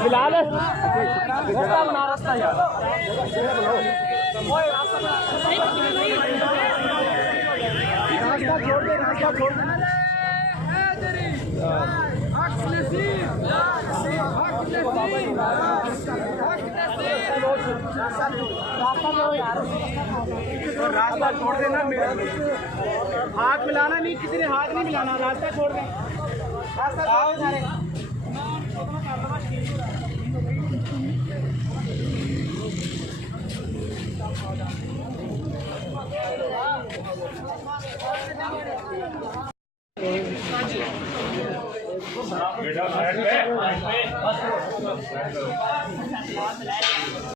बिलाल रास्ता यार छोड़ दे रास्ता छोड़ दे रास्ता छोड़ देना मेरा हाथ मिलाना नहीं किसी ने हाथ नहीं मिलाना रास्ता छोड़ दे रास्ता आओ सारे बेटा